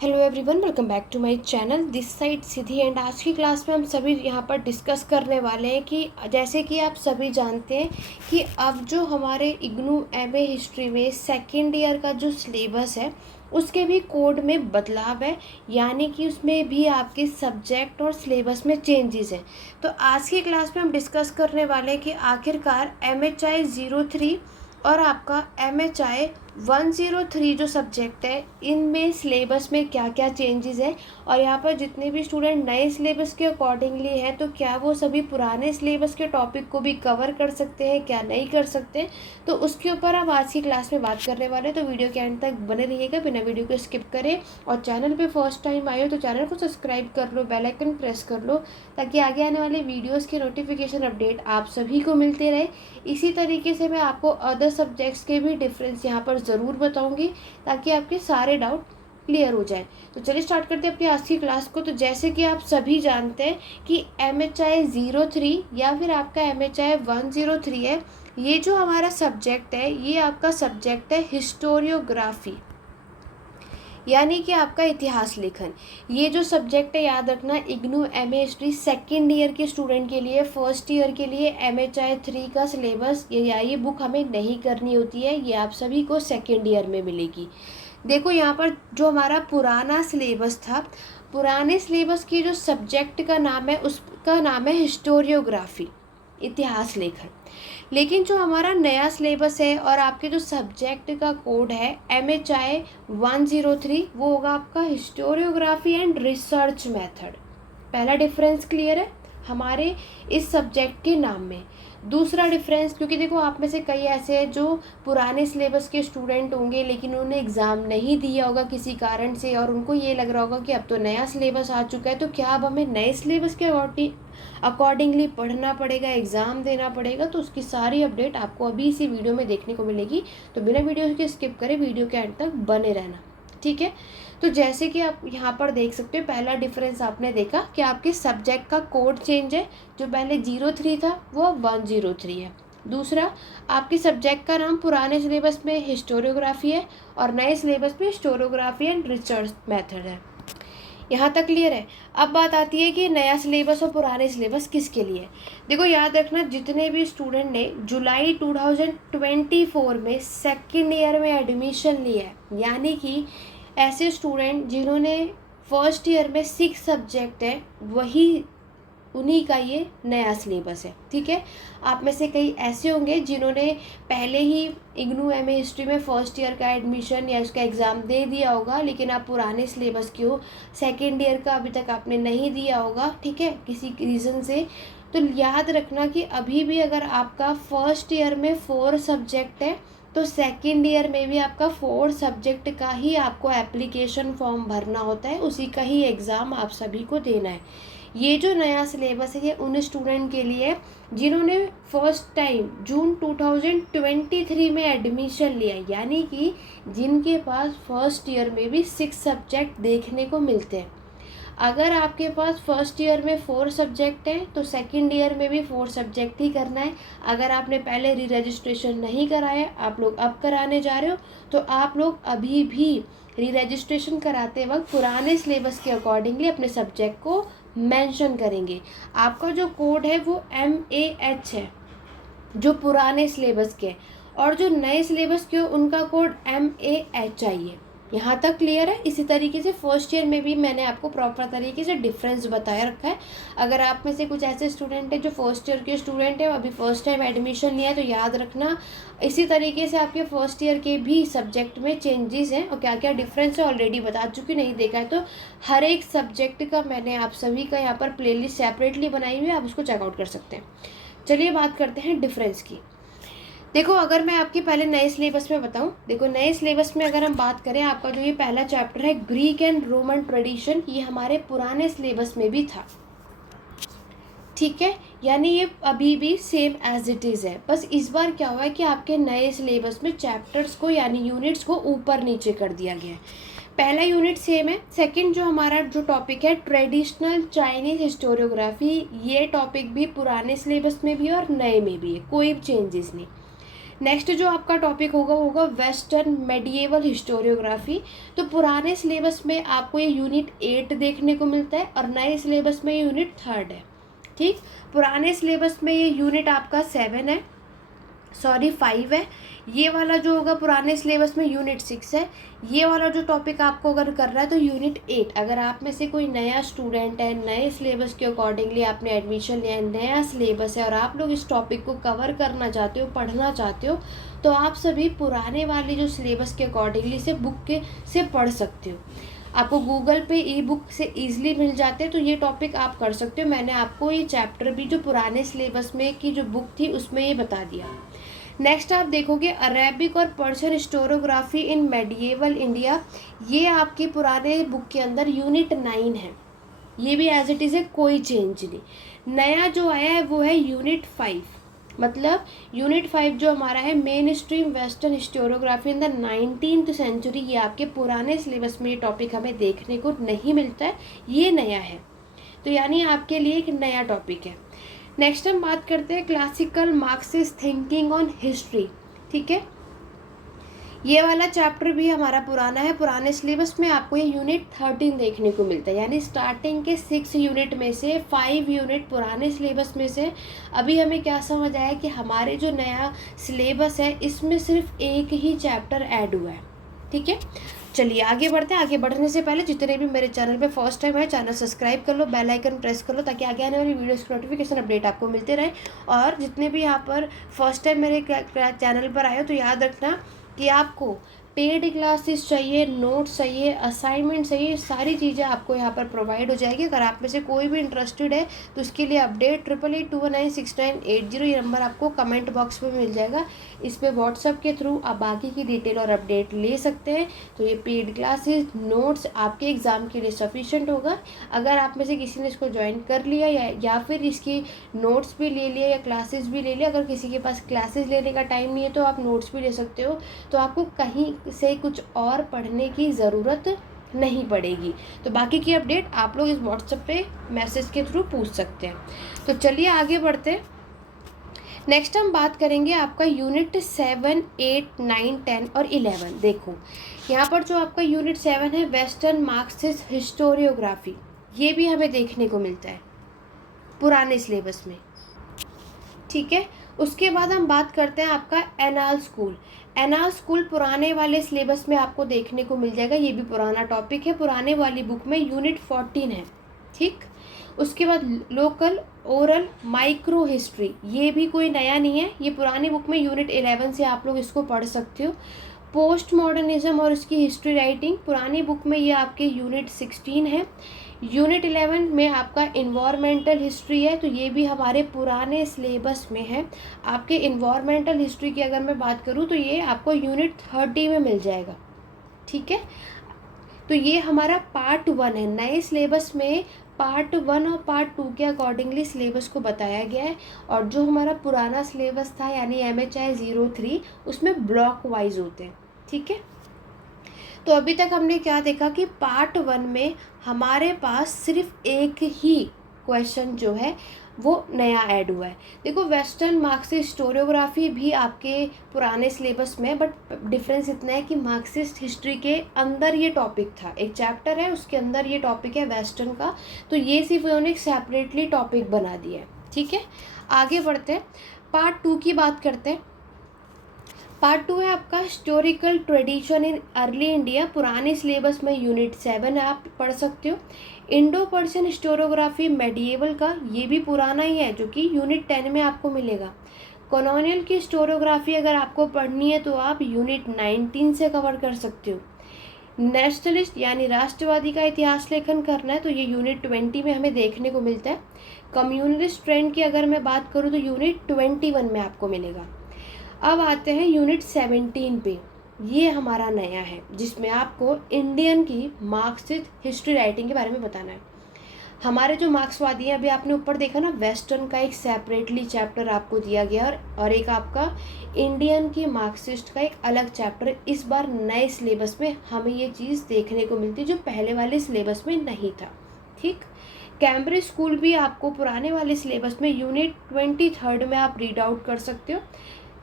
Hello everyone, welcome back to my channel this side Siddhi. And आज की class में हम सभी यहाँ पर डिस्कस करने वाले हैं कि जैसे कि आप सभी जानते हैं कि अब जो हमारे इग्नू एमए हिस्ट्री में सेकेंड ईयर का जो सिलेबस है उसके भी कोड में बदलाव है, यानी कि उसमें भी आपके सब्जेक्ट और सिलेबस में चेंजेस हैं। तो आज की क्लास में हम डिस्कस करने वाले हैं कि आखिरकार MHI 03 और आपका MHI 103 जो सब्जेक्ट है इनमें सिलेबस में क्या क्या चेंजेस है, और यहाँ पर जितने भी स्टूडेंट नए सिलेबस के अकॉर्डिंगली हैं तो क्या वो सभी पुराने सिलेबस के टॉपिक को भी कवर कर सकते हैं, क्या नहीं कर सकते। तो उसके ऊपर हम आज की क्लास में बात करने वाले हैं। तो वीडियो के एंड तक बने रहिएगा, बिना वीडियो को स्किप करें। और चैनल पे फर्स्ट टाइम आए हो तो चैनल को सब्सक्राइब कर लो, बेल आइकन प्रेस कर लो, ताकि आगे आने वाले वीडियोज़ के नोटिफिकेशन अपडेट आप सभी को मिलते रहे। इसी तरीके से मैं आपको अदर सब्जेक्ट्स के भी डिफरेंस यहाँ पर ज़रूर बताऊंगी, ताकि आपके सारे डाउट क्लियर हो जाए। तो चलिए स्टार्ट करते हैं अपनी आज की क्लास को। तो जैसे कि आप सभी जानते हैं कि MHI 03 या फिर आपका MHI 103 है, ये जो हमारा सब्जेक्ट है ये आपका सब्जेक्ट है हिस्टोरियोग्राफी, यानी कि आपका इतिहास लेखन। ये जो सब्जेक्ट है याद रखना, IGNOU MA history second year के स्टूडेंट के लिए, फर्स्ट ईयर के लिए MHI 3 का सिलेबस ये बुक हमें नहीं करनी होती है, ये आप सभी को सेकेंड ईयर में मिलेगी। देखो यहाँ पर जो हमारा पुराना सिलेबस था, पुराने सिलेबस की जो सब्जेक्ट का नाम है उसका नाम है हिस्टोरियोग्राफी, इतिहास लेखन। लेकिन जो हमारा नया सिलेबस है और आपके जो सब्जेक्ट का कोड है MHI 103, वो होगा आपका हिस्टोरियोग्राफी एंड रिसर्च मेथड। पहला डिफरेंस क्लियर है हमारे इस सब्जेक्ट के नाम में। दूसरा डिफरेंस, क्योंकि देखो आप में से कई ऐसे हैं जो पुराने सिलेबस के स्टूडेंट होंगे लेकिन उन्होंने एग्ज़ाम नहीं दिया होगा किसी कारण से, और उनको ये लग रहा होगा कि अब तो नया सिलेबस आ चुका है तो क्या अब हमें नए सिलेबस के अकॉर्डिंगली पढ़ना पड़ेगा, एग्ज़ाम देना पड़ेगा। तो उसकी सारी अपडेट आपको अभी इसी वीडियो में देखने को मिलेगी। तो बिना वीडियो के स्किप करें, वीडियो के एंड तक बने रहना, ठीक है। तो जैसे कि आप यहाँ पर देख सकते हो, पहला डिफरेंस आपने देखा कि आपके सब्जेक्ट का कोड चेंज है, जो पहले 03 था वो अब 103 है। दूसरा, आपके सब्जेक्ट का नाम पुराने सिलेबस में हिस्टोरियोग्राफी है और नए सिलेबस में हिस्टोरियोग्राफी एंड रिसर्च मेथड है। यहाँ तक क्लियर है। अब बात आती है कि नया सिलेबस और पुराने सिलेबस किसके लिए। देखो याद रखना, जितने भी स्टूडेंट ने जुलाई 2024 में सेकेंड ईयर में एडमिशन लिया है, यानी कि ऐसे स्टूडेंट जिन्होंने फर्स्ट ईयर में 6 सब्जेक्ट हैं, वही उन्हीं का ये नया सिलेबस है, ठीक है। आप में से कई ऐसे होंगे जिन्होंने पहले ही इग्नू एमए हिस्ट्री में फर्स्ट ईयर का एडमिशन या उसका एग्ज़ाम दे दिया होगा, लेकिन आप पुराने सिलेबस के हो, सेकेंड ईयर का अभी तक आपने नहीं दिया होगा, ठीक है, किसी रीज़न से। तो याद रखना कि अभी भी अगर आपका फर्स्ट ईयर में 4 सब्जेक्ट है तो सेकेंड ईयर में भी आपका 4 सब्जेक्ट का ही आपको एप्लीकेशन फॉर्म भरना होता है, उसी का ही एग्ज़ाम आप सभी को देना है। ये जो नया सिलेबस है ये उन स्टूडेंट के लिए जिन्होंने फर्स्ट टाइम जून 2023 में एडमिशन लिया, यानी कि जिनके पास फर्स्ट ईयर में भी 6 सब्जेक्ट देखने को मिलते हैं। अगर आपके पास फर्स्ट ईयर में 4 सब्जेक्ट हैं तो सेकंड ईयर में भी 4 सब्जेक्ट ही करना है। अगर आपने पहले री रजिस्ट्रेशन नहीं कराया, आप लोग अब कराने जा रहे हो, तो आप लोग अभी भी री रजिस्ट्रेशन कराते वक्त पुराने सिलेबस के अकॉर्डिंगली अपने सब्जेक्ट को मेंशन करेंगे। आपका जो कोड है वो MAH है, जो पुराने सिलेबस के, और जो नए सिलेबस के उनका कोड MAHI है। यहाँ तक क्लियर है। इसी तरीके से फर्स्ट ईयर में भी मैंने आपको प्रॉपर तरीके से डिफरेंस बताया रखा है। अगर आप में से कुछ ऐसे स्टूडेंट हैं जो फर्स्ट ईयर के स्टूडेंट है, अभी फर्स्ट टाइम एडमिशन लिया है, तो याद रखना इसी तरीके से आपके फर्स्ट ईयर के भी सब्जेक्ट में चेंजेस हैं और क्या क्या डिफरेंस है ऑलरेडी बता चुकी। नहीं देखा है तो हर एक सब्जेक्ट का मैंने आप सभी का यहाँ पर प्लेलिस्ट सेपरेटली बनाई हुई है, आप उसको चेकआउट कर सकते हैं। चलिए बात करते हैं डिफरेंस की। देखो अगर मैं आपके पहले नए सिलेबस में बताऊं, देखो नए सिलेबस में अगर हम बात करें, आपका जो ये पहला चैप्टर है ग्रीक एंड रोमन ट्रेडिशन, ये हमारे पुराने सिलेबस में भी था, ठीक है, यानी ये अभी भी सेम एज इट इज़ है। बस इस बार क्या हुआ है कि आपके नए सिलेबस में चैप्टर्स को यानी यूनिट्स को ऊपर नीचे कर दिया गया है। पहला यूनिट सेम है, सेकंड जो हमारा जो टॉपिक है ट्रेडिशनल चाइनीज हिस्टोरियोग्राफी, ये टॉपिक भी पुराने सिलेबस में भी और नए में भी है, कोई चेंजेस नहीं। नेक्स्ट जो आपका टॉपिक होगा होगा वेस्टर्न मेडिएवल हिस्टोरियोग्राफी। तो पुराने सिलेबस में आपको ये यूनिट 8 देखने को मिलता है और नए सिलेबस में ये यूनिट 3 है। ठीक, पुराने सिलेबस में ये यूनिट आपका 7 है, सॉरी 5 है। ये वाला जो होगा पुराने सिलेबस में यूनिट 6 है। ये वाला जो टॉपिक आपको अगर कर रहा है तो यूनिट 8। अगर आप में से कोई नया स्टूडेंट है, नए सिलेबस के अकॉर्डिंगली आपने एडमिशन लिया है, नया सिलेबस है और आप लोग इस टॉपिक को कवर करना चाहते हो, पढ़ना चाहते हो, तो आप सभी पुराने वाले जो सिलेबस के अकॉर्डिंगली से बुक के से पढ़ सकते हो। आपको गूगल पे ई बुक से ईजिली मिल जाते हैं, तो ये टॉपिक आप कर सकते हो। मैंने आपको ये चैप्टर भी जो पुराने सिलेबस में की जो बुक थी उसमें ये बता दिया। नेक्स्ट आप देखोगे अरेबिक और पर्शियन हिस्टोरियोग्राफी इन मेडिएवल इंडिया। ये आपके पुराने बुक के अंदर यूनिट 9 है। ये भी एज इट इज़ है, कोई चेंज नहीं। नया जो आया है वो है यूनिट 5। मतलब यूनिट 5 जो हमारा है mainstream western historiography in the 19th century, ये आपके पुराने सिलेबस में ये टॉपिक हमें देखने को नहीं मिलता है, ये नया है। तो यानी आपके लिए एक नया टॉपिक है। नेक्स्ट हम बात करते हैं classical Marxist thinking on history. ठीक है, ये वाला चैप्टर भी हमारा पुराना है। पुराने सिलेबस में आपको ये यूनिट 13 देखने को मिलता है। यानी स्टार्टिंग के 6 यूनिट में से 5 यूनिट पुराने सिलेबस में से। अभी हमें क्या समझ आया कि हमारे जो नया सिलेबस है इसमें सिर्फ एक ही चैप्टर ऐड हुआ है। ठीक है, चलिए आगे बढ़ते हैं। आगे बढ़ने से पहले जितने भी मेरे चैनल पे फर्स्ट टाइम है, चैनल सब्सक्राइब कर लो, बेल आइकन प्रेस कर लो, ताकि आगे आने वाली वीडियोस की नोटिफिकेशन अपडेट आपको मिलते रहे। और जितने भी यहाँ पर फर्स्ट टाइम मेरे चैनल पर आए हो तो याद रखना कि आपको पेड क्लासेस चाहिए, नोट्स चाहिए, असाइनमेंट चाहिए, सारी चीज़ें आपको यहाँ पर प्रोवाइड हो जाएगी। अगर आप में से कोई भी इंटरेस्टेड है तो उसके लिए अपडेट 8881969880 ये नंबर आपको कमेंट बॉक्स में मिल जाएगा। इस पर व्हाट्सएप के थ्रू आप बाकी की डिटेल और अपडेट ले सकते हैं। तो ये पेड क्लासेस, नोट्स आपके एग्ज़ाम के लिए सफिशेंट होगा। अगर आप में से किसी ने इसको ज्वाइन कर लिया या फिर इसकी नोट्स भी ले लिया या क्लासेस भी ले लिया, अगर किसी के पास क्लासेस लेने का टाइम नहीं है तो आप नोट्स भी ले सकते हो। तो आपको कहीं से कुछ और पढ़ने की ज़रूरत नहीं पड़ेगी। तो बाकी की अपडेट आप लोग इस व्हाट्सएप पे मैसेज के थ्रू पूछ सकते हैं। तो चलिए आगे बढ़ते हैं। नेक्स्ट हम बात करेंगे आपका यूनिट 7, 8, 9, 10 और 11। देखो यहाँ पर जो आपका यूनिट 7 है वेस्टर्न मार्क्सिस्ट हिस्टोरियोग्राफी, ये भी हमें देखने को मिलता है पुराने सिलेबस में। ठीक है, उसके बाद हम बात करते हैं आपका एनाल स्कूल। एनाल स्कूल पुराने वाले सिलेबस में आपको देखने को मिल जाएगा। ये भी पुराना टॉपिक है, पुराने वाली बुक में यूनिट 14 है। ठीक, उसके बाद लोकल ओरल माइक्रो हिस्ट्री, ये भी कोई नया नहीं है, ये पुरानी बुक में यूनिट 11 से आप लोग इसको पढ़ सकते हो। पोस्ट मॉडर्निज्म और इसकी हिस्ट्री राइटिंग, पुरानी बुक में ये आपके यूनिट 16 है। यूनिट 11 में आपका इन्वायरमेंटल हिस्ट्री है, तो ये भी हमारे पुराने सिलेबस में है। आपके इन्वायरमेंटल हिस्ट्री की अगर मैं बात करूँ तो ये आपको यूनिट 30 में मिल जाएगा। ठीक है, तो ये हमारा पार्ट 1 है। नए सिलेबस में पार्ट 1 और पार्ट 2 के अकॉर्डिंगली सिलेबस को बताया गया है। और जो हमारा पुराना सिलेबस था यानी MHI 03, उसमें ब्लॉक वाइज होते हैं। ठीक है, तो अभी तक हमने क्या देखा कि पार्ट 1 में हमारे पास सिर्फ एक ही क्वेश्चन जो है वो नया ऐड हुआ है। देखो वेस्टर्न मार्क्सिस्ट हिस्टोरियोग्राफी भी आपके पुराने सिलेबस में, बट डिफरेंस इतना है कि मार्क्सिस्ट हिस्ट्री के अंदर ये टॉपिक था, एक चैप्टर है उसके अंदर ये टॉपिक है वेस्टर्न का। तो ये सिर्फ उन्होंने सेपरेटली टॉपिक बना दिया है। ठीक है, आगे बढ़ते हैं, पार्ट 2 की बात करते हैं। पार्ट 2 है आपका historical tradition in early India, पुराने सिलेबस में यूनिट 7 है, आप पढ़ सकते हो। इंडो पर्शियन हिस्टोरियोग्राफी मेडिएवल का, ये भी पुराना ही है, जो कि यूनिट 10 में आपको मिलेगा। कॉलोनियल की हिस्टोरियोग्राफी अगर आपको पढ़नी है तो आप यूनिट 19 से कवर कर सकते हो। नेशनलिस्ट यानी राष्ट्रवादी का इतिहास लेखन करना है तो ये यूनिट 20 में हमें देखने को मिलता है। कम्युनलिस्ट ट्रेंड की अगर मैं बात करूँ तो यूनिट 21 में आपको मिलेगा। अब आते हैं यूनिट 17 पे, ये हमारा नया है जिसमें आपको इंडियन की मार्क्सिस्ट हिस्ट्री राइटिंग के बारे में बताना है। हमारे जो मार्क्सवादी हैं, अभी आपने ऊपर देखा ना, वेस्टर्न का एक सेपरेटली चैप्टर आपको दिया गया और एक आपका इंडियन की मार्क्सिस्ट का एक अलग चैप्टर। इस बार नए सिलेबस में हमें ये चीज़ देखने को मिलती जो पहले वाले सिलेबस में नहीं था। ठीक, कैम्ब्रिज स्कूल भी आपको पुराने वाले सिलेबस में यूनिट 23 में आप रीड आउट कर सकते हो।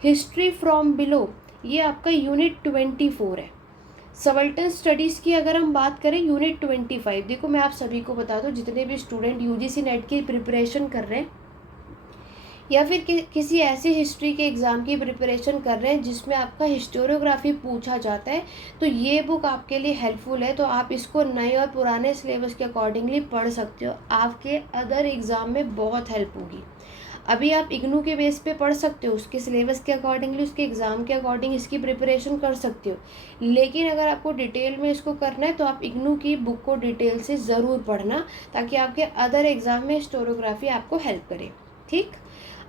हिस्ट्री फ्रॉम बिलो, ये आपका यूनिट 24 है। सबल्टन स्टडीज़ की अगर हम बात करें यूनिट 25। देखो मैं आप सभी को बता दूं, जितने भी स्टूडेंट यूजीसी नेट की प्रिपरेशन कर रहे हैं या फिर किसी ऐसे हिस्ट्री के एग्ज़ाम की प्रिपरेशन कर रहे हैं जिसमें आपका हिस्टोरियोग्राफी पूछा जाता है, तो ये बुक आपके लिए हेल्पफुल है। तो आप इसको नए और पुराने सिलेबस के अकॉर्डिंगली पढ़ सकते हो, आपके अदर एग्ज़ाम में बहुत हेल्प होगी। अभी आप इग्नू के बेस पे पढ़ सकते हो, उसके सिलेबस के अकॉर्डिंगली, उसके एग्ज़ाम के अकॉर्डिंग इसकी प्रिपरेशन कर सकते हो। लेकिन अगर आपको डिटेल में इसको करना है तो आप इग्नू की बुक को डिटेल से ज़रूर पढ़ना, ताकि आपके अदर एग्ज़ाम में हिस्टोरियोग्राफी आपको हेल्प करे। ठीक,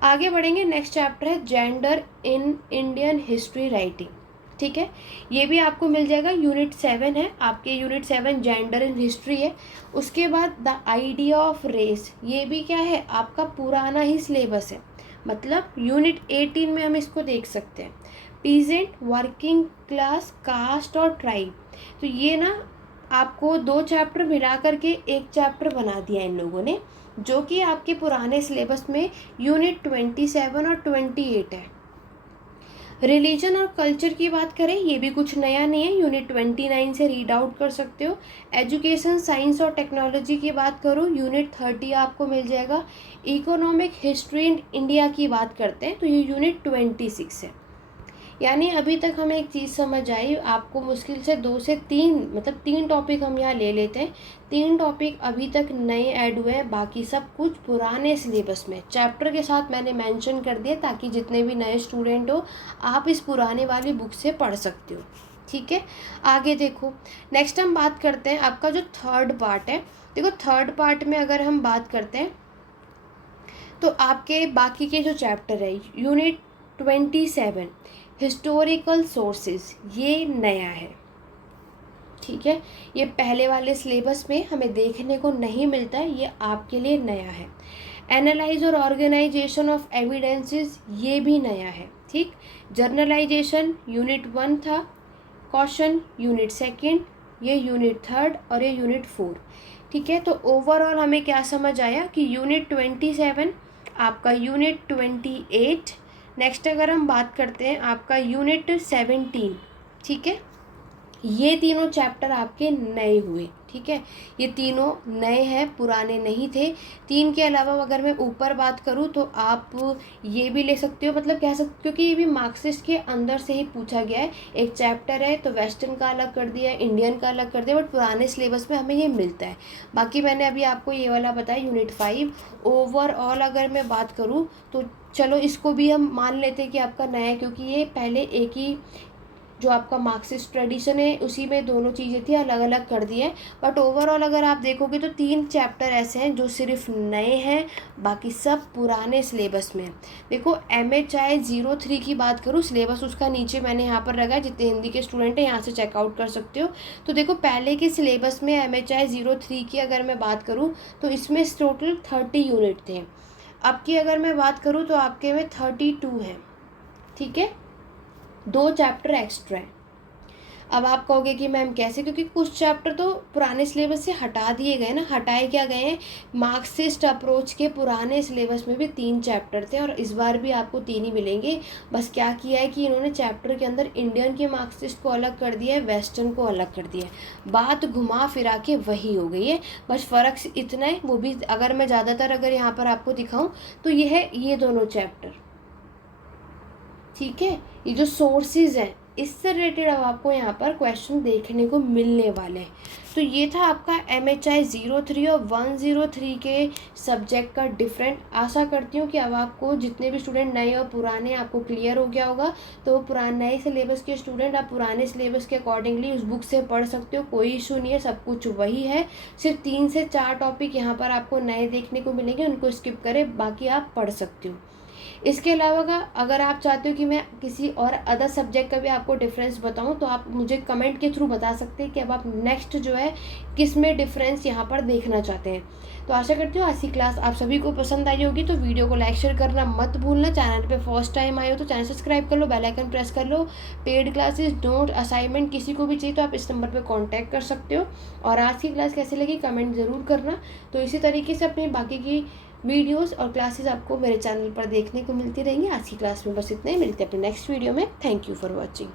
आगे बढ़ेंगे। नेक्स्ट चैप्टर है gender in Indian history writing. ठीक है, ये भी आपको मिल जाएगा, यूनिट 7 है आपके, यूनिट 7 जेंडर इन हिस्ट्री है। उसके बाद द आइडिया ऑफ रेस, ये भी क्या है आपका पुराना ही सिलेबस है, मतलब यूनिट 18 में हम इसको देख सकते हैं। पीजेंट, वर्किंग क्लास, कास्ट और ट्राइब, तो ये ना आपको 2 चैप्टर मिला करके एक चैप्टर बना दिया इन लोगों ने, जो कि आपके पुराने सिलेबस में यूनिट 27 और 28 है। रिलीजन और कल्चर की बात करें, ये भी कुछ नया नहीं है, यूनिट 29 से रीड आउट कर सकते हो। एजुकेशन, साइंस और टेक्नोलॉजी की बात करूँ, यूनिट 30 आपको मिल जाएगा। इकोनॉमिक हिस्ट्री इन इंडिया की बात करते हैं तो ये यूनिट 26 है। यानी अभी तक हमें एक चीज़ समझ आई, आपको मुश्किल से 2 से 3 मतलब 3 टॉपिक हम यहाँ ले लेते हैं। 3 टॉपिक अभी तक नए ऐड हुए हैं, बाकी सब कुछ पुराने सिलेबस में चैप्टर के साथ मैंने मेंशन कर दिया, ताकि जितने भी नए स्टूडेंट हो आप इस पुराने वाली बुक से पढ़ सकते हो। ठीक है, आगे देखो। नेक्स्ट हम बात करते हैं आपका जो थर्ड पार्ट है। देखो थर्ड पार्ट में अगर हम बात करते हैं तो आपके बाकी के जो चैप्टर है, यूनिट 27 हिस्टोरिकल सोर्सेज, ये नया है। ठीक है, ये पहले वाले सिलेबस में हमें देखने को नहीं मिलता है, ये आपके लिए नया है। एनालाइज और ऑर्गेनाइजेशन ऑफ एविडेंसेस, ये भी नया है। ठीक, जर्नलाइजेशन यूनिट 1 था, कॉशन यूनिट 2, ये यूनिट 3 और ये यूनिट 4। ठीक है, तो ओवरऑल हमें क्या समझ आया कि यूनिट 27 आपका यूनिट 28। नेक्स्ट अगर हम बात करते हैं आपका यूनिट 17। ठीक है, ये तीनों चैप्टर आपके नए हुए। ठीक है, ये तीनों नए हैं, पुराने नहीं थे। 3 के अलावा अगर मैं ऊपर बात करूँ तो आप ये भी ले सकते हो, मतलब कह सकते हो, क्योंकि ये भी मार्क्सिस्ट के अंदर से ही पूछा गया है। एक चैप्टर है तो वेस्टर्न का अलग कर दिया, इंडियन का अलग कर दिया, बट पुराने सिलेबस में हमें ये मिलता है। बाकी मैंने अभी आपको ये वाला बताया यूनिट 5। ओवरऑल अगर मैं बात करूँ तो चलो इसको भी हम मान लेते हैं कि आपका नया है, क्योंकि ये पहले एक ही जो आपका मार्क्सिस्ट ट्रेडिशन है उसी में दोनों चीज़ें थी, अलग अलग कर दिए। बट ओवरऑल अगर आप देखोगे तो 3 चैप्टर ऐसे हैं जो सिर्फ नए हैं, बाकी सब पुराने सिलेबस में। देखो MHI 03 की बात करूँ, सिलेबस उसका नीचे मैंने यहाँ पर रखा है, जितने हिंदी के स्टूडेंट हैं यहाँ से चेकआउट कर सकते हो। तो देखो पहले के सिलेबस में MHI 03 की अगर मैं बात करूँ तो इसमें टोटल 30 यूनिट थे। अब की अगर मैं बात करूँ तो आपके में 32 है। ठीक है, 2 चैप्टर एक्स्ट्रा है। अब आप कहोगे कि मैम कैसे, क्योंकि कुछ चैप्टर तो पुराने सिलेबस से हटा दिए गए ना। हटाए क्या गए हैं, मार्क्सिस्ट अप्रोच के पुराने सिलेबस में भी 3 चैप्टर थे और इस बार भी आपको 3 ही मिलेंगे। बस क्या किया है कि इन्होंने चैप्टर के अंदर इंडियन के मार्क्सिस्ट को अलग कर दिया है, वेस्टर्न को अलग कर दिया है। बात घुमा फिरा के वही हो गई है, बस फ़र्क इतना है। वो भी अगर मैं ज़्यादातर अगर यहाँ पर आपको दिखाऊँ तो ये है ये दोनों चैप्टर। ठीक है, ये जो सोर्सेज हैं इससे रिलेटेड अब आपको यहाँ पर क्वेश्चन देखने को मिलने वाले हैं। तो ये था आपका MHI 03 और 103 के सब्जेक्ट का डिफरेंट। आशा करती हूँ कि अब आपको जितने भी स्टूडेंट नए और पुराने आपको क्लियर हो गया होगा। तो पुराने नए सिलेबस के स्टूडेंट आप पुराने सिलेबस के अकॉर्डिंगली उस बुक से पढ़ सकते हो, कोई इशू नहीं है, सब कुछ वही है। सिर्फ 3 से 4 टॉपिक यहाँ पर आपको नए देखने को मिलेंगे, उनको स्किप करें, बाकी आप पढ़ सकते हो। इसके अलावा अगर आप चाहते हो कि मैं किसी और अदर सब्जेक्ट का भी आपको डिफरेंस बताऊं तो आप मुझे कमेंट के थ्रू बता सकते हैं कि अब आप नेक्स्ट जो है किस में डिफरेंस यहाँ पर देखना चाहते हैं। तो आशा करती हूँ आज की क्लास आप सभी को पसंद आई होगी। तो वीडियो को लाइक शेयर करना मत भूलना। चैनल पे फर्स्ट टाइम आए हो तो चैनल सब्सक्राइब कर लो, बेल आइकन प्रेस कर लो। पेड क्लासेस, नोट, असाइनमेंट किसी को भी चाहिए तो आप इस नंबर पर कॉन्टैक्ट कर सकते हो। और आज की क्लास कैसे लगी कमेंट ज़रूर करना। तो इसी तरीके से अपनी बाकी की वीडियोस और क्लासेस आपको मेरे चैनल पर देखने को मिलती रहेंगी। आज की क्लास में बस इतना ही, मिलते हैं अपने नेक्स्ट वीडियो में। Thank you for watching.